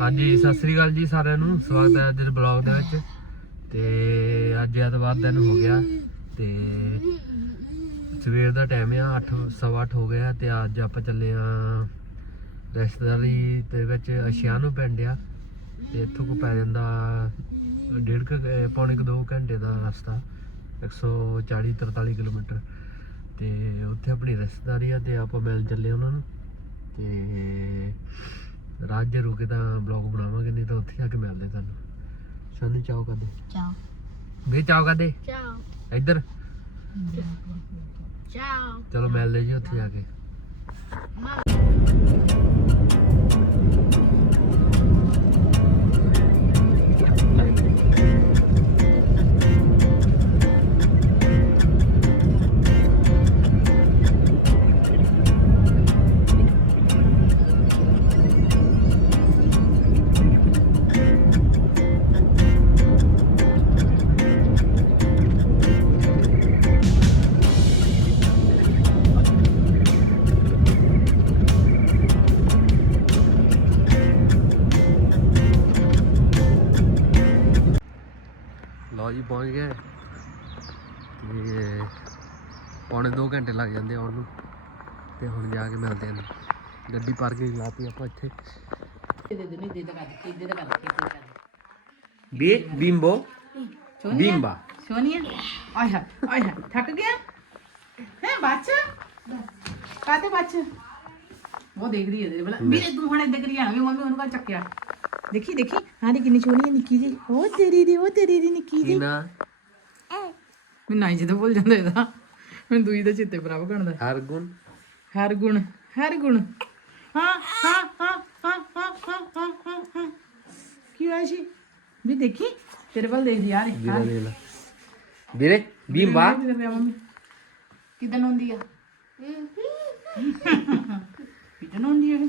ਹਾਂਜੀ, ਸਤਿ ਸ੍ਰੀ ਅਕਾਲ ਜੀ ਸਾਰਿਆਂ ਨੂੰ। ਸਵਾਗਤ ਹੈ ਅੱਜ ਦੇ ਬਲੌਗ ਦੇ ਵਿੱਚ। ਤੇ ਅੱਜ ਐਤਵਾਰ ਦਿਨ ਹੋ ਗਿਆ ਤੇ ਸਵੇਰ ਦਾ ਟਾਈਮ ਆ 8 ਸਵਾ ਅੱਠ ਹੋ ਗਿਆ ਤੇ ਅੱਜ ਆਪਾਂ ਚੱਲੇ ਆ ਰਿਸ਼ਤੇਦਾਰੀ ਦੇ ਵਿੱਚ ਅਸ਼ਿਆਨੂ ਪਿੰਡ ਆ। ਤੇ ਇੱਥੋਂ ਕੋ ਪੈ ਜਾਂਦਾ ਡੇਢ ਕੁ ਪੌਣੇ ਕੁ ਦੋ ਘੰਟੇ ਦਾ ਰਸਤਾ 140 43 ਕਿਲੋਮੀਟਰ। ਤੇ ਉੱਥੇ ਆਪਣੀ ਰਿਸ਼ਤੇਦਾਰੀ ਆ ਤੇ ਆਪਾਂ ਮਿਲ ਚੱਲੇ ਉਹਨਾਂ ਨੂੰ। ਰਾਜ ਜੇ ਰੁਕੇ ਤਾਂ ਬਲੌਗ ਬਣਾਵਾਂਗੇ ਨਹੀਂ ਤਾਂ ਉੱਥੇ ਆ ਕੇ ਮਿਲਦੇ ਤੁਹਾਨੂੰ ਸਾਨੂੰ ਚਾਹ ਕਰਦੇ Ciao. ਵੇ ਚਾਹ ਕਰਦੇ Ciao. ਇੱਧਰ Ciao. ਚਲੋ ਮਿਲਦੇ ਜੀ ਉੱਥੇ ਜਾ ਕੇ ਲਓ ਜੀ ਪਹੁੰਚ ਗਏ ਤੇ ਪੌਣੇ 2 ਘੰਟੇ ਲੱਗ ਜਾਂਦੇ ਆਉਣ ਨੂੰ। ਤੇ ਹੁਣ ਜਾ ਕੇ ਮਿਲਦੇ ਹਾਂ। ਗੱਡੀ ਪਾਰਕਿੰਗ ਲਾਤੀ ਆਪਾਂ ਇੱਥੇ। ਬੀ ਬਿੰਬੋ ਬਿੰਬਾ ਸੋਨੀਆ? ਆਏ ਹਾਂ ਥੱਕ ਗਿਆ? ਹੈ ਬੱਚਾ ਕਾਤੇ ਬੱਚਾ ਉਹ ਦੇਖ ਰਹੀ ਹੈ ਤੇਰੇ ਬਲਾ ਵੀਰੇ ਤੂੰ ਹੁਣ ਇੱਦਾਂ ਕਰੀ ਜਾਣਗੇ ਮੰਮੀ ਉਹਨੂੰ ਕਾ ਚੱਕਿਆ। ਦੇਖੀ ਦੇਖੀ ਹਾਂ ਦੀ ਕਿੰਨੀ ਸੋਹਣੀ ਹੈ ਨਿੱਕੀ ਜੀ ਉਹ ਤੇਰੀ ਦੀ ਉਹ ਤੇਰੀ ਦੀ ਨਿੱਕੀ ਜੀ ਨਾ ਮੈਂ ਨਾ ਜਦੋਂ ਭੁੱਲ ਜਾਂਦਾ ਇਹਦਾ। ਮੈਂ ਦੂਈ ਦਾ ਚਿੱਤੇ ਪ੍ਰਭ ਗਣਦਾ ਹਰ ਗੁਣ ਹਰ ਗੁਣ ਹਰ ਗੁਣ ਹਾਂ ਹਾਂ ਹਾਂ ਹਾਂ ਹਾਂ ਹਾਂ ਹਾਂ। ਕੀ ਹੋਇਆ ਜੀ ਵੀ ਦੇਖੀ ਤੇਰੇ ਵੱਲ ਦੇਖਦੀ ਯਾਰ ਵੀਰੇ ਦੇਖ ਲੈ। ਵੀਰੇ ਬੀਮ ਬਾ। ਕਿਦਾਂ ਹੁੰਦੀ ਆ? ਪਿੱਟਣ ਹੁੰਦੀ ਹੈ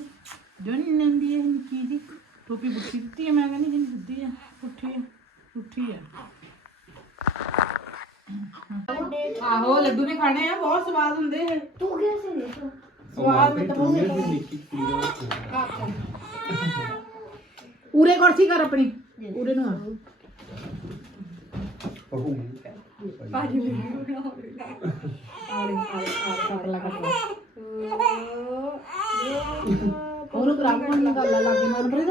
ਜਣੀ ਨੰਦੀ ਹੈ ਨਿੱਕੀ ਜੀ ਟੋਪੀ ਬੁੱਠੀ ਦਿੱਤੀ ਹੈ ਮੈਂ ਕਹਿੰਦੀ ਜਿੰਨੀ ਬੁੱਧੀ ਹੈ ਪੁੱਠੀ ਹੈ ਹੈ ਆਹੋ ਲੱਡੂ ਵੀ ਖਾਣੇ ਆ ਬਹੁਤ ਸਵਾਦ ਹੁੰਦੇ ਹੈ ਤੂੰ ਕਿਉਂ ਸੇ ਨਹੀਂ ਤੂੰ ਸਵਾਦ ਮਤਲਬ ਨਹੀਂ ਉਰੇ ਕੁਰਸੀ ਕਰ ਆਪਣੀ। ਉਰੇ ਨੂੰ ਆ। ਪਾਜੀ ਨੂੰ ਆ ਆ ਆ ਕਰ ਲਗਾ ਉਹਨੂੰ ਕਰਾਮ ਕੋਣ ਦੀ ਗੱਲ ਲੱਗ ਗਈ ਮਨਪ੍ਰੀਤ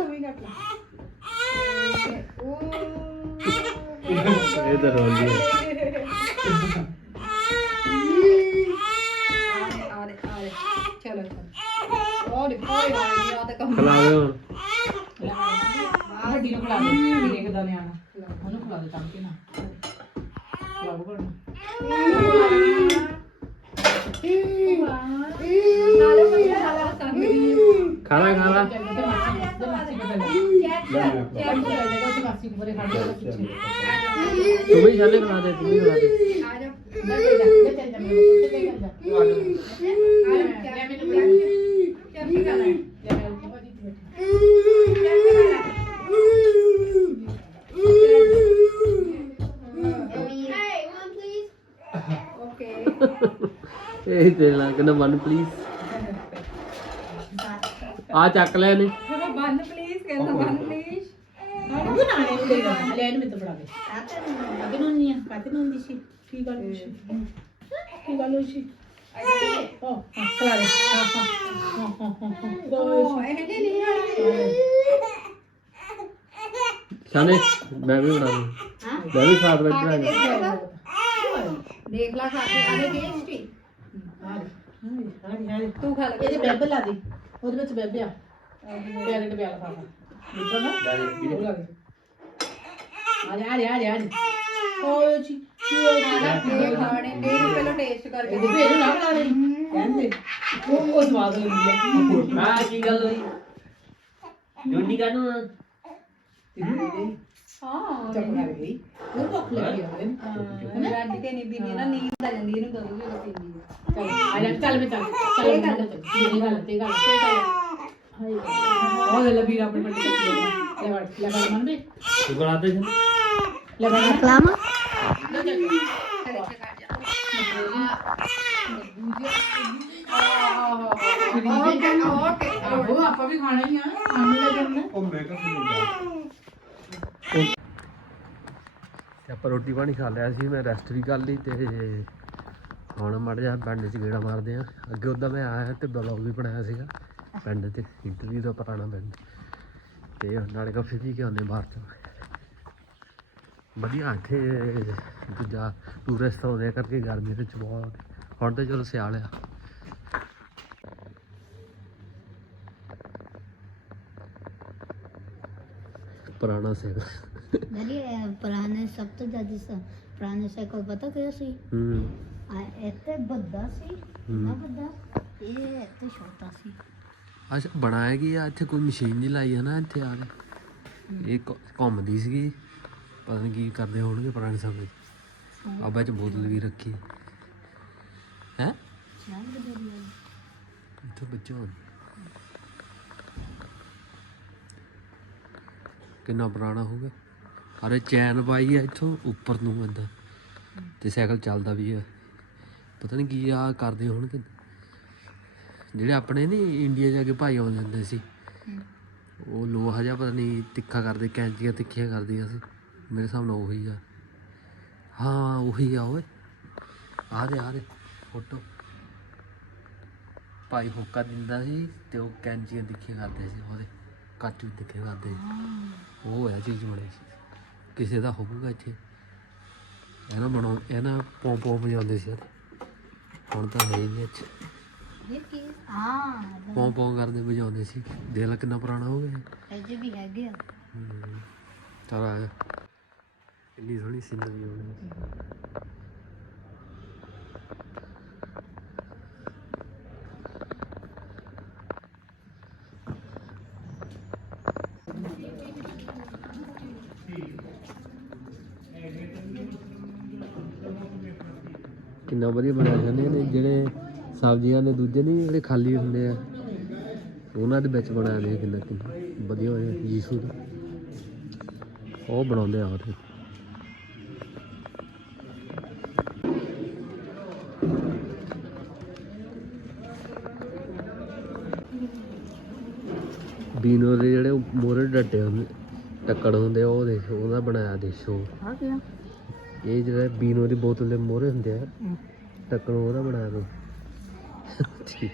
ਇਹ ਤਾਂ। ਰੋਲੀ ਖਲਾਵੇ ਹੁਣ ਵੱਡੀ ਨੂੰ ਖਿਲਾ ਦੇ ਕੀ ਦੇਖਦਾ ਨਿਆਣਾ ਉਹਨੂੰ ਖਿਲਾ ਦੇ ਤਾਂ ਕਿ ਨਾ ਖਿਲਾਓ ਕਰਨਾ ਨਾਲੇ ਪਈ ਨਾਲੇ খালা খালা তুমি খালে খালা Hey, one, please. ਆ ਚੱਕ ਲੈ ਨੇ ਸਾਨੇ ਮੈਂ ਵੀ ਬਣਾ ਦੂੰ। ਮੈਂ ਵੀ ਸਾਥ ਵਿੱਚ ਬਣਾ ਦੂੰ। ਦੇਖ ਲਾ ਖਾ ਕੇ ਆਲੇ ਟੇਸਟੀ ਹਾਂ। ਹਾਂ ਹਾਂ ਤੂੰ ਖਾ ਲੈ ਇਹਦੇ ਬੈਬਲ ਆ ਦੀ। ਉਹਦੇ ਵਿੱਚ ਬੈਬਿਆ ਪੈਰਟ ਪਿਆ ਲਫਾਫਾ ਨਿਕਲ ਨਾ। ਉਹ ਲੱਗ ਆ ਜਾ ਆ ਜਾ ਆ ਜਾ ਓਏ ਜੀ। ਚੂਹੇ ਦੇ ਖਾਣੇ ਇਹਨੂੰ ਪਹਿਲਾਂ ਟੇਸਟ ਕਰਕੇ ਇਹਦੇ ਫੇਰ ਨਾ ਬਣਾ ਲਈ ਕਹਿੰਦੇ ਉਹ ਉਹ ਸਵਾਦ ਲੱਗਦੀ ਹੈ। ਆ ਕੀ ਗੱਲ ਹੋਈ? ਜੋਨੀ ਕਾਹਨੂੰ ਤੈਨੂੰ ਦੇ। हां ਚੱਪ ਕਰ ਗਈ ਉਹ ਭੁੱਖ ਲੱਗੀ ਹੋਵੇ ਰੱਜ ਕੇ ਨਹੀਂ ਪੀਣੀ ਨਾ ਨੀਂਦ ਆ ਜਾਂਦੀ ਇਹਨੂੰ ਕਦੋਂ ਜਦੋਂ ਪੀਂਦੀ ਹੈ ਚੱਲ ਆ ਜਾ ਚੱਲ ਮੈਂ ਚੱਲ ਚੱਲ ਇਹ ਗੱਲ ਤੇ ਗੱਲ ਤੇ ਗੱਲ ਤੇ ਗੱਲ। ਹਾਏ ਉਹ ਲੈ ਵੀਰ ਆਪਣੇ ਪੱਟੀ ਕੱਟੀ ਲੈ ਵੜ ਲੈ ਵੜ ਮੰਨ ਦੇ ਤੂੰ ਬਣਾਤੇ ਸੀ ਲੈ ਵੜ ਓਕੇ ਆਹੋ ਆਪਾਂ ਵੀ ਖਾਣਾ ਹੀ ਆ। ਖਾਣ ਨੂੰ ਲੈ ਜਾਂਦਾ ਉਹ ਮੈਂ ਕਿਹਾ ਸੁਣੀ ਤੇ ਆਪਾਂ ਰੋਟੀ ਪਾਣੀ ਖਾ ਲਿਆ ਸੀ, ਮੈਂ ਰੈਸਟ ਵੀ ਕਰ ਲਈ ਤੇ ਹੁਣ ਮੜ ਜਾ ਪਿੰਡ 'ਚ ਗੇੜਾ ਮਾਰਦੇ ਆ ਅੱਗੇ ਉਦਾਂ ਮੈਂ ਆਇਆ ਤੇ ਬਲੌਗ ਵੀ ਬਣਾਇਆ ਸੀਗਾ, ਪਿੰਡ 'ਚ ਇੰਟਰਵਿਊ ਦਾ ਪੁਰਾਣਾ ਪਿੰਡ। ਤੇ ਨਾਲੇ ਕਾਫੀ ਪੀ ਕੇ ਆਉਂਦੇ ਬਾਹਰ ਤੋਂ। ਵਧੀਆ, ਇੱਥੇ ਦੂਜਾ ਟੂਰਿਸਟ ਆਉਂਦੇ ਕਰਕੇ ਗਰਮੀ ਵਿੱਚ ਬਹੁਤ। ਹੁਣ ਤਾਂ ਚਲੋ ਸਿਆਲ ਆ। ਪੁਰਾਣਾ ਸਿਆਲ। ਇਹ ਪੁਰਾਣੇ ਸਭ ਤੋਂ ਜ਼ਿਆਦਾ ਸ- ਪੁਰਾਣੇ ਸਾਈਕਲ ਪਤਾ ਕਿਹੜਾ ਸੀ ਹੂੰ ਆ ਇੱਥੇ ਵੱਡਾ ਸੀ ਨਾ ਵੱਡਾ ਇਹ ਇੱਥੇ ਛੋਟਾ ਸੀ ਅੱਛਾ ਬਣਾਇਆ ਕੀ ਆ ਇੱਥੇ ਕੋਈ ਮਸ਼ੀਨ ਨਹੀਂ ਲਾਈ ਹੈ ਨਾ ਇੱਥੇ ਆ ਕੇ ਇਹ ਘੁ- ਘੁੰਮਦੀ ਸੀਗੀ ਪਤਾ ਨਹੀਂ ਕੀ ਕਰਦੇ ਹੋਣਗੇ ਪੁਰਾਣੇ ਸਮੇਂ 'ਚ ਆ ਵਿੱਚ ਬੋਤਲ ਵੀ ਰੱਖੀ ਹੈ ਸ਼ਾਇਦ ਡੈਡੀ ਇੱਥੇ ਬੱਚੇ ਹੋਣ ਕਿੰਨਾ ਪੁਰਾਣਾ ਹੋਊਗਾ ਅਰੇ ਚੈਨ ਪਾਈ ਆ ਇੱਥੋਂ, ਉੱਪਰ ਨੂੰ ਏਦਾਂ। ਤੇ ਸਾਈਕਲ ਚੱਲਦਾ ਵੀ ਆ। ਪਤਾ ਨਹੀਂ ਕੀ ਆ ਕਰਦੇ ਹੋਣਗੇ ਜਿਹੜੇ ਆਪਣੇ ਨਹੀਂ ਇੰਡੀਆ ਜਾ ਕੇ ਭਾਈ ਆਉਂਦੇ ਹੁੰਦੇ ਸੀ, ਉਹ ਲੋਹਾ ਜਿਹਾ ਪਤਾ ਨਹੀਂ ਤਿੱਖਾ ਕਰਦੇ, ਕੈਂਚੀਆਂ ਤਿੱਖੀਆਂ ਕਰਦੀਆਂ ਸੀ। ਮੇਰੇ ਹਿਸਾਬ ਨਾਲ ਉਹੀ ਆ। ਹਾਂ, ਉਹੀ ਆ ਓਏ। ਆ ਦੇ ਆ ਦੇ, ਫੋਟੋ। ਭਾਈ ਹੁੱਕਾ ਦਿੰਦਾ ਸੀ ਤੇ ਉਹ ਕੈਂਚੀਆਂ ਤਿੱਖੀਆਂ ਕਰਦੇ ਸੀ ਉਹਦੇ। ਕੱਚ ਤਿੱਖੇ ਕਰਦੇ ਸੀ। ਉਹ ਹੈ ਚੀਜ਼ ਬਣੀ ਸੀ। ਕਿਸੇ ਦਾ ਹੋਊਗਾ ਇੱਥੇ। ਇਹਨਾਂ ਬਣਾਉ ਇਹਨਾਂ ਪੋਂ ਪੋਂ ਵਜਾਉਂਦੇ ਸੀ ਯਾਰ ਹੁਣ ਤਾਂ ਹੈ ਹੀ ਨਹੀਂ ਇੱਥੇ। ਇਹ ਕੀ? ਹਾਂ ਪੋਂ ਪੋਂ ਕਰਦੇ ਵਜਾਉਂਦੇ ਸੀ। ਦੇਖ ਲੈ ਕਿੰਨਾ ਪੁਰਾਣਾ ਹੋ ਗਿਆ। ਅਜੇ ਵੀ ਹੈਗੇ ਆ। ਚਲ ਆ ਜਾ। ਇੰਨੀ ਸੋਹਣੀ ਸੀਨਰੀ ਹੋਣੀ ਕਿੰਨਾ ਵਧੀਆ ਬਣਾਇਆ ਜਾਂਦੇ ਨੇ, ਜਿਹੜੇ ਸਬਜ਼ੀਆਂ ਦੇ ਦੂਜੇ ਨਹੀਂ, ਜਿਹੜੇ ਖਾਲੀ ਹੁੰਦੇ ਆ। ਉਹਨਾਂ ਦੇ ਵਿੱਚ ਬਣਾਇਆ ਨੇ ਕਿੰਨਾ ਕਿੰਨਾ ਵਧੀਆ ਹੋਇਆ ਯੀਸ਼ੂ ਦਾ। ਉਹ ਬਣਾਉਂਦੇ ਆ ਉੱਥੇ। ਬੀਨੋ ਦੇ ਜਿਹੜੇ ਮੋਰੇ ਡੱਟੇ ਹੁੰਦੇ, ਟੱਕੜ ਹੁੰਦੇ ਆ ਉਹ ਦੇਖ, ਉਹਦਾ ਬਣਾਇਆ ਦੇਖੋ ਆ ਗਿਆ ਇਹ ਜਿਹੜਾ ਬੀਨੋ ਦੀ ਬੋਤਲ ਦੇ ਮੋਰੇ ਹੁੰਦੇ ਆ ਟੱਕਣ ਉਹਦਾ ਤੂੰ। ਠੀਕ।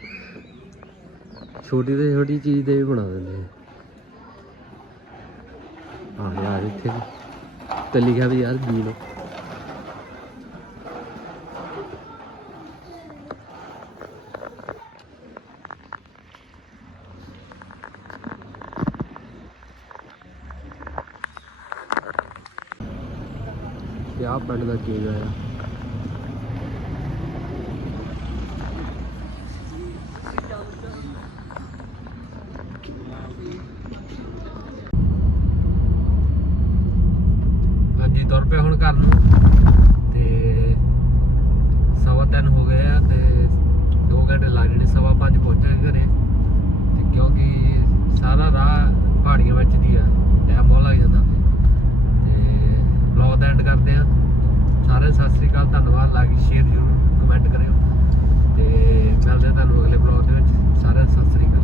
ਛੋਟੀ ਤੋਂ ਛੋਟੀ ਚੀਜ਼ ਦੇ ਵੀ ਬਣਾ ਦਿੰਦੇ ਆ। ਆ ਯਾਰ ਇੱਥੇ ਤੇ ਲਿਖਿਆ ਵੀ ਯਾਰ ਬੀਨੋ। ਤੇ ਆਹ ਪਿੰਡ ਦਾ ਕੀ ਆਇਆ ਹਾਂਜੀ, ਤੁਰ ਪਏ ਹੁਣ ਘਰ ਨੂੰ। ਤੇ ਸਵਾ ਤਿੰਨ ਹੋ ਗਏ ਆ ਤੇ 2 ਘੰਟੇ ਲੱਗ ਜਾਣੇ, ਸਵਾ ਪੰਜ ਪਹੁੰਚਾਂਗੇ ਘਰੇ। ਤੇ ਕਿਉਂਕਿ ਸਾਰਾ ਰਾਹ ਪਹਾੜੀਆਂ ਵਿੱਚ ਦੀ ਆ ਟਾਈਮ ਬਹੁਤ ਲੱਗ ਜਾਂਦਾ ਫਿਰ ਤੇ ਵਲੌਗ ਦਾ ਐਂਡ ਕਰਦੇ ਆ। ਸਾਰਿਆਂ ਸਤਿ ਸ੍ਰੀ ਅਕਾਲ, ਧੰਨਵਾਦ ਲਾਈਕ ਸ਼ੇਅਰ ਜ਼ਰੂਰ ਕਮੈਂਟ ਕਰਿਓ। ਤੇ ਮਿਲਦੇ ਆ ਤੁਹਾਨੂੰ ਅਗਲੇ ਵਲੌਗ ਦੇ ਵਿੱਚ। ਸਾਰਿਆਂ ਸਤਿ ਸ੍ਰੀ ਅਕਾਲ।